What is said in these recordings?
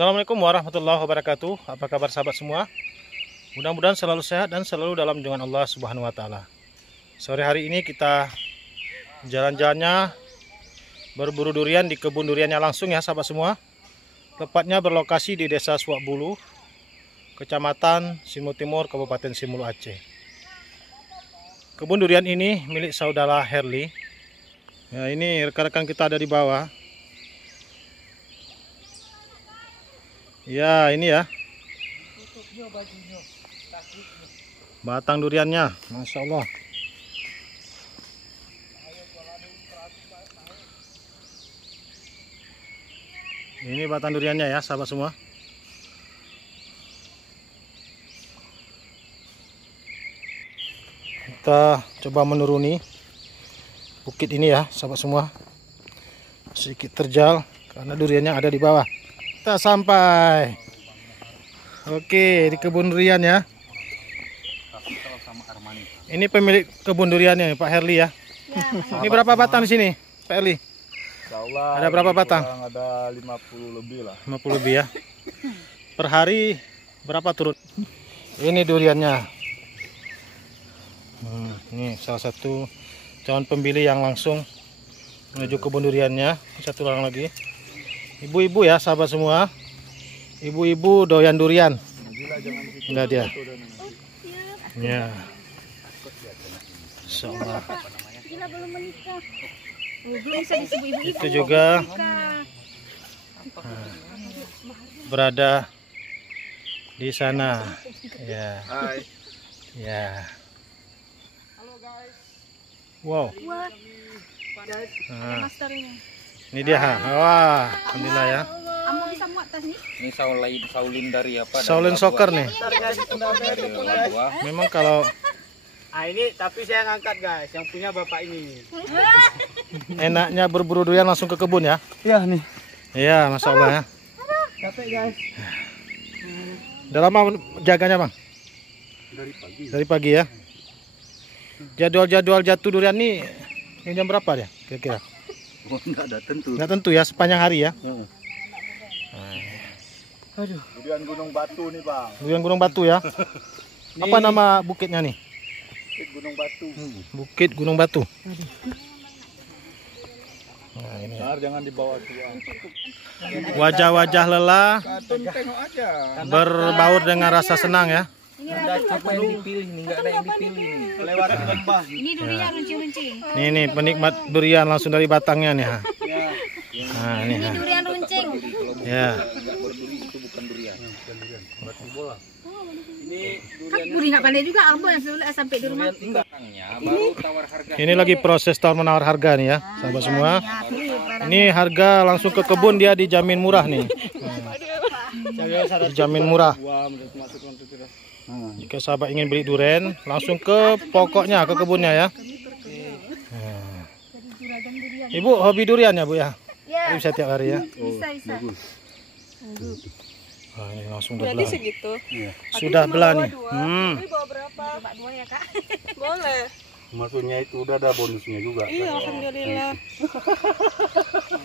Assalamualaikum warahmatullahi wabarakatuh. Apa kabar sahabat semua? Mudah-mudahan selalu sehat dan selalu dalam lindungan Allah Subhanahu wa taala. Sore hari ini kita jalan-jalannya berburu durian di kebun duriannya langsung ya sahabat semua. Tepatnya berlokasi di Desa Suwakbulu, Kecamatan Simu Timur, Kabupaten Simulu, Aceh. Kebun durian ini milik saudara Herli. Ya, ini rekan-rekan kita ada di bawah. Ya, ini ya batang duriannya, Masya Allah. Ini batang duriannya ya sahabat semua. Kita coba menuruni bukit ini ya sahabat semua. Sedikit terjal karena duriannya ada di bawah. Kita sampai. Oke, di kebun durian ya. Ini pemilik kebun duriannya Pak Herli ya. Ini berapa batang di sini Pak Herli? Insyaallah ada berapa batang? Ada 50 lebih lah. 50 lebih ya. Per hari berapa turun? Ini duriannya. Ini salah satu calon pembeli yang langsung menuju kebun duriannya. Satu orang lagi. Ibu-ibu ya sahabat semua. Ibu-ibu doyan durian. Enggak dia. Ya. Insyaallah. Itu juga berada di sana. Ya. Hai. Ya. Halo guys. Wow. Ada masternya. Ini dia. Wah, alhamdulillah ya. Kamu bisa muat tas nih? Ini Saulin dari apa? Shaolin Soccer nih. Memang kalau Ini tapi saya ngangkat guys, yang punya bapak ini. enaknya berburu durian langsung ke kebun ya. Iya nih. Iya, Masya Allah ya. Capek guys. Udah lama jaganya bang? Dari pagi. Dari pagi ya. Jadwal jatuh durian nih jam berapa ya kira-kira? Oh, enggak ada tentu. Nggak tentu ya, sepanjang hari ya. Aduh. Durian Gunung Batu nih bang. Durian Gunung Batu ya. Apa nama bukitnya nih? Gunung Batu. Bukit Gunung Batu. Nah, ini ya. Jangan dibawa tua. Wajah-wajah lelah Tengok aja. berbaur dengan rasa senang ya. Apa yang dipilih nih? Enggak ada yang dipilih nih. Lewat lembah. Ini durian runcing-runcing. Nih penikmat durian langsung dari batangnya nih. Ha. Ya. Nah, ini Ini ha. durian runcing. Ya. Enggak berduri itu bukan durian. Batu bola. Ini Kan gurih nggak pandai juga Albo yang sudah sampai di rumah. Batangnya baru tawar harga. Ini lagi proses tawar menawar harga nih ya, sahabat semua. Ini harga langsung ke kebun dia dijamin murah nih. Dijamin murah. Jika sahabat ingin beli durian, langsung ke pokoknya, ke kebunnya ya. Ibu hobi durian ya bu ya? Ya. Bisa tiap hari ya? Bisa. Wah, ini langsung udah Jadi belah. segitu. Sudah belah nih. Tapi bawa berapa? Coba dua ya kak. Boleh. maksudnya itu udah ada bonusnya juga. Iya, alhamdulillah.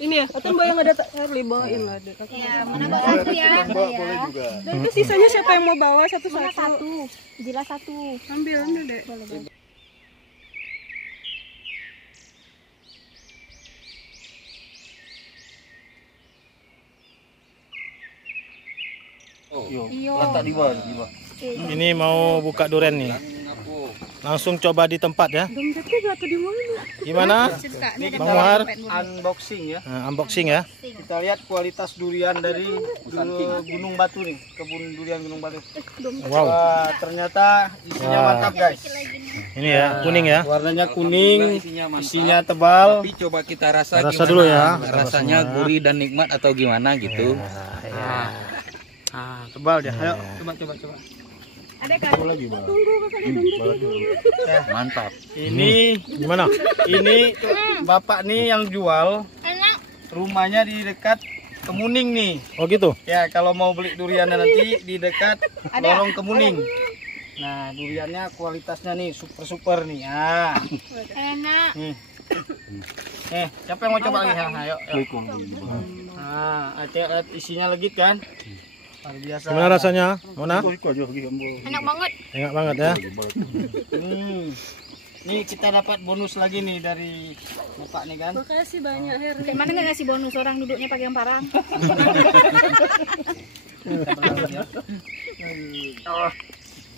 Ini ya, atau mbak yang ada Herli bawain lah deh. Ya, mana bawa satu ya? Boleh juga. Dan itu sisanya siapa yang mau bawa satu-satu? Mana satu? Jelas satu. Ambil deh. Iyo. Letak di bawah, di bawah. Ini mau buka durian nih. Langsung coba di tempat ya. Dompetnya jatuh di mana? Gimana? Ini kita Bang Muhar? unboxing ya. Nah, unboxing ya. Kita lihat kualitas durian dari Gunung Batu nih, kebun durian Gunung Batu. Wow. Wah, ternyata isinya Wah. mantap guys. Ini ya, kuning ya. Warnanya kuning, mantap. isinya tebal. Tapi coba kita rasa Rasa gimana? dulu ya. Rasanya gurih dan nikmat atau gimana gitu. Tebal dia. Ayo, coba. Ada kan? Mantap. Ini Gimana? ini bapak nih yang jual, Enak. rumahnya di dekat Kemuning nih. Oh gitu. Ya, kalau mau beli duriannya nanti di dekat lorong Kemuning. Nah, duriannya kualitasnya nih super nih. Ah, Enak. nih. Siapa yang mau coba lagi? Ayo. Nah, lihat isinya legit kan? Luar biasa. Gimana rasanya, Mona? Enak banget. Enak banget ya. Nih kita dapat bonus lagi nih dari Bapak nih kan. Makasih banyak Her. Kayak mana nggak ngasih bonus orang duduknya pakai yang parang?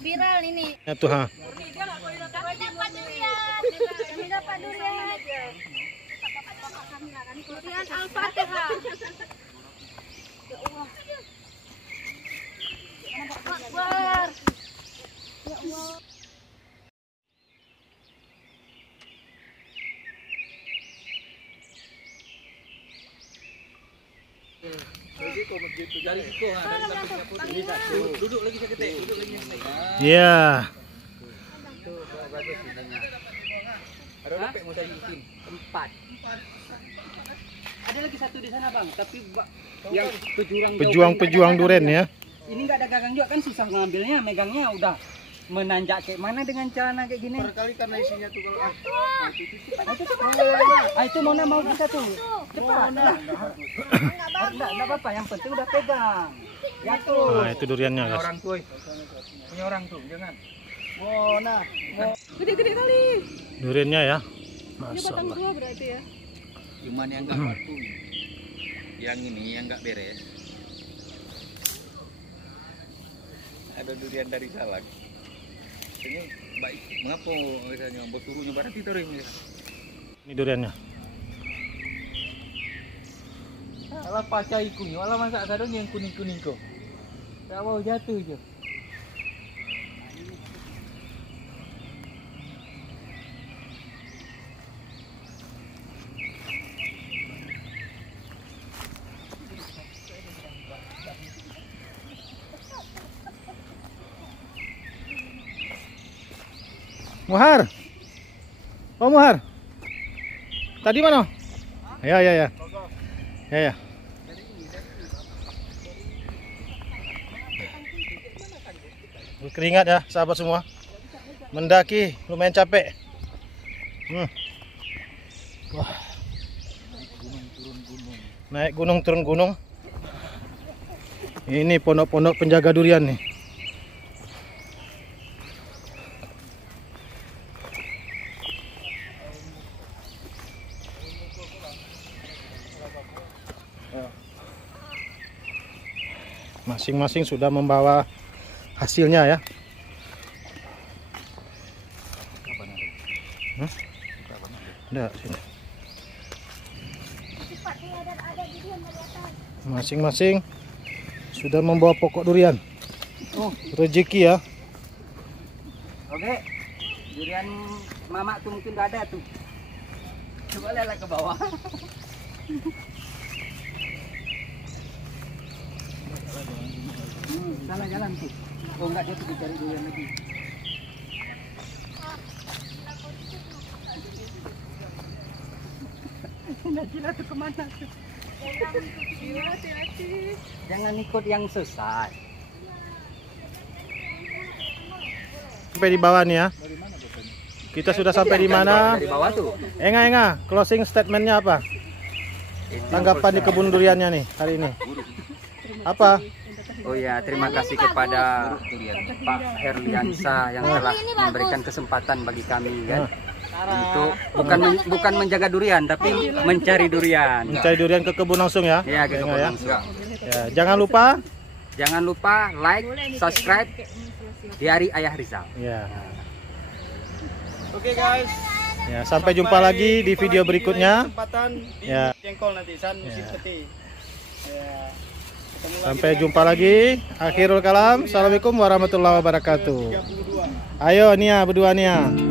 Viral ini. Ya tuh ha. Kami dapat durian. Kami dapat durian. Durian Al-Fatihah. Ya Allah. Akbar. Ya Allah. Duduk lagi seketik, duduk lagi seketik. Iya. Ada berapa mau saya bikin? 4. Ada lagi satu di sana bang, tapi yang Pejuang durian ya. ini nggak ada gagang juga kan susah ngambilnya, megangnya udah menanjak kayak mana dengan celana kayak gini. Berkali karena isinya tuh kalau Itu Mona mau bisa tuh. Cepat. Enggak apa-apa, yang penting udah pegang. Ya tuh. Nah, itu duriannya, guys. Orang tuh. Punya orang tuh, jangan. nah. Gede-gede kali. Duriannya ya. Ini Masya batang Allah. tua berarti ya. Cuman yang enggak batu. Yang ini yang enggak beres. Ada durian dari Salak. Ini baik. Mengapa misalnya bos suruhnya barat itu ini? Ini duriannya. Alah pacai kuning, alah masak sarung yang kuning-kuning kok. Tak mau jatuh je. Muhar. Oh Muhar. Tadi mana? Ya. Ya. Berkeringat ya sahabat semua. Mendaki lumayan capek. Wah. Naik gunung turun gunung. Ini pondok-pondok penjaga durian nih. Masing-masing sudah membawa hasilnya ya. Ada sini. Masing-masing sudah membawa pokok durian. Rezeki ya. Oke. Durian mamak tuh mungkin gak ada tuh. Coba lihat ke bawah. Salah jalan tuh. Oh enggak, dia tuh dicari durian lagi. Gila tuh kemana tuh? Hati-hati. Jangan ikut yang sesat. Sampai di bawah nih ya. Kita sudah sampai di mana? Dari bawah tuh. Enga, closing statementnya apa? Tanggapan di kebun duriannya nih hari ini. Apa? Oh ya, terima kasih kepada Pak Herliansa yang telah memberikan kesempatan bagi kami kan. Untuk bukan menjaga durian tapi mencari durian. Mencari durian ke kebun langsung ya. Ya, ke kebun ya. langsung. Ya, jangan lupa like, subscribe di Hari Ayah Rizal. ya. Oke guys. Ya, sampai jumpa lagi di video berikutnya. Kesempatan di Ya. jengkol nanti San musim Ya. peti. Ya. Ketemu lagi Sampai dengan jumpa lagi. Akhirul kalam. Assalamualaikum warahmatullahi wabarakatuh. 32. Ayo Nia berdua Nia.